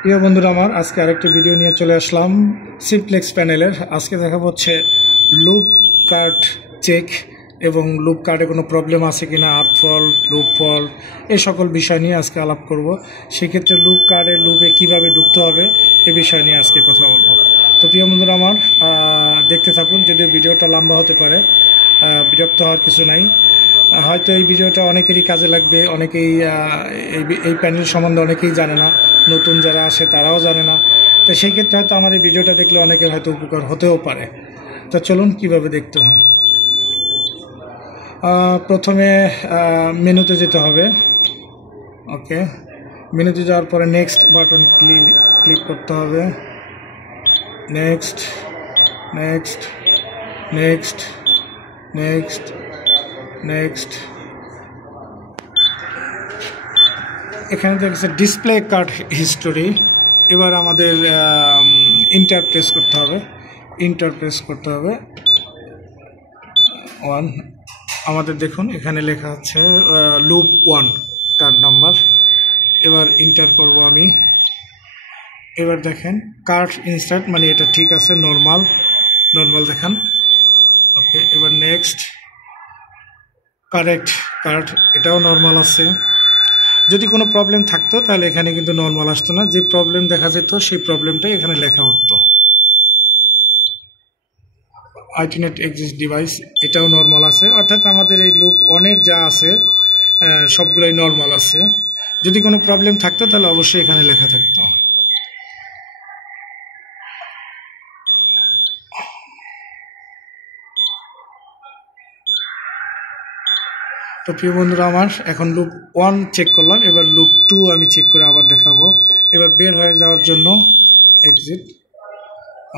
প্রিয় বন্ধুরা আমার আজকে আরেকটি ভিডিও নিয়ে চলে আসলাম সিমপ্লেক্স প্যানেলের। আজকে দেখাবো হচ্ছে লুপ কার্ড চেক এবং লুপ কার্ডে কোনো প্রবলেম আছে কিনা, আর্থ ফল্ট, লুপ ফল্ট, এই সকল বিষয় নিয়ে আজকে আলাপ করব। সেক্ষেত্রে লুপ কার্ডে লুপে কিভাবে ঢুকতে হবে এ বিষয় নিয়ে আজকে কথা বলবো। তো প্রিয় বন্ধুরা আমার দেখতে থাকুন, যদিও ভিডিওটা লম্বা হতে পারে, বিরক্ত হওয়ার কিছু নাই। হয়তো এই ভিডিওটা অনেকেরই কাজে লাগবে, অনেকেই এই প্যানেল সম্বন্ধে অনেকেই জানে না, নতুন যারা আসে তারাও জানে না। তো সেই ক্ষেত্রে হয়তো আমার এই ভিডিওটা দেখলে অনেকের হয়তো উপকার হতেও পারে। তো চলুন কিভাবে দেখতে হয়। প্রথমে মেনুতে যেতে হবে। ওকে, মেনুতে যাওয়ার পরে নেক্সট বাটন ক্লিক করতে হবে। Next next next next next এখানে দেখছে ডিসপ্লে কার্ড হিস্টোরি। এবার আমাদের ইন্টার প্রেস করতে হবে। ওয়ান, আমাদের দেখুন এখানে লেখা আছে লুপ 1 কার্ড নাম্বার। এবার ইন্টার করব আমি। এবার দেখেন কার্ড ইনসার্ট, মানে এটা ঠিক আছে, নর্মাল দেখান। ওকে, এবার নেক্সট কারেক্ট কার্ড, এটাও নর্মাল আছে। যদি কোনো প্রবলেম থাকতো তাহলে এখানে কিন্তু নর্মাল আসতো না, যে প্রবলেম দেখা যেত সেই প্রবলেমটাই এখানে লেখা উঠতো। আল্টারনেট এক্সিস্ট ডিভাইস, এটাও নর্মাল আছে। অর্থাৎ আমাদের এই লুপ 1-এর যা আছে সবগুলোই নর্মাল আছে। যদি কোনো প্রবলেম থাকতো তাহলে অবশ্যই এখানে লেখা থাকতো। তো প্রিয় বন্ধুরা আমার এখন লুপ 1 চেক করলাম, এবার লুপ 2 আমি চেক করে আবার দেখাবো। এবার বের হয়ে যাওয়ার জন্য এক্সিট।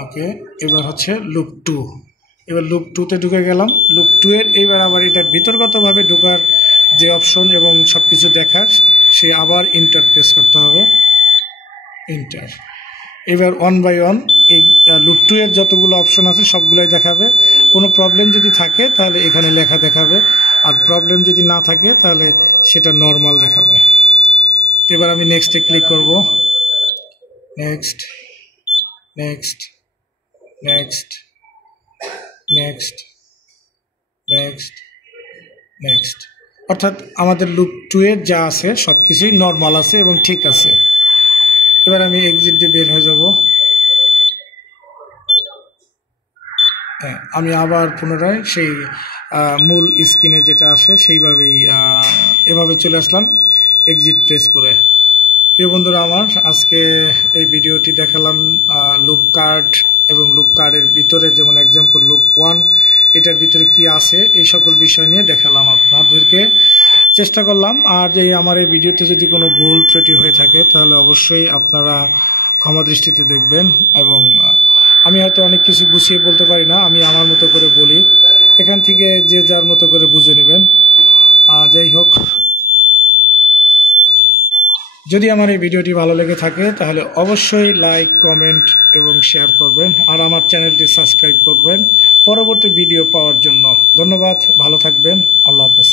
ওকে, এবার হচ্ছে লুপ 2। এবার লুপ 2-তে ঢুকে গেলাম। লুপ 2-এর এইবার আবার এটা বিতর্কতভাবে ঢোকার যে অপশন এবং সব কিছু দেখার, সে আবার ইন্টার প্রেস করতে হবে। ইন্টার। এবার 1 বাই 1 এই লুপ 2-এর যতগুলো অপশন আছে সবগুলোই দেখাবে। কোনো প্রবলেম যদি থাকে তাহলে এখানে লেখা দেখাবে, আর প্রবলেম যদি না থাকে তাহলে সেটা নর্মাল দেখাবে। এবার আমি নেক্সটে ক্লিক করব। Next next next next next next অর্থাৎ আমাদের লুপ 2-এর যা আছে সব কিছুই নর্মাল আছে এবং ঠিক আছে। এবার আমি এক্সিট দিয়ে বের হয়ে যাব। হ্যাঁ, আমি আবার পুনরায় সেই মূল স্ক্রিনে যেটা আসে সেইভাবেই এভাবে চলে আসলাম এক্সিট প্রেস করে। প্রিয় বন্ধুরা আমার আজকে এই ভিডিওটি দেখালাম লুপ কার্ড এবং লুপ কার্ডের ভিতরে, যেমন এক্সাম্পল লুপ 1, এটার ভিতরে কি আছে এই সকল বিষয় নিয়ে দেখালাম আপনাদেরকে, চেষ্টা করলাম। আর যে আমার এই ভিডিওতে যদি কোনো ভুল ত্রুটি হয়ে থাকে তাহলে অবশ্যই আপনারা ক্ষমা দৃষ্টিতে দেখবেন। এবং আমি হয়তো অনেক কিছু গুছিয়ে বলতে পারি না, আমি আমার মতো করে বলি, এখান থেকে যে যার মতো করে বুঝে নেবেন। যাই হোক, যদি আমার এই ভিডিওটি ভালো লেগে থাকে তাহলে অবশ্যই লাইক, কমেন্ট এবং শেয়ার করবেন, আর আমার চ্যানেলটি সাবস্ক্রাইব করবেন পরবর্তী ভিডিও পাওয়ার জন্য। ধন্যবাদ, ভালো থাকবেন, আল্লাহ হাফেজ।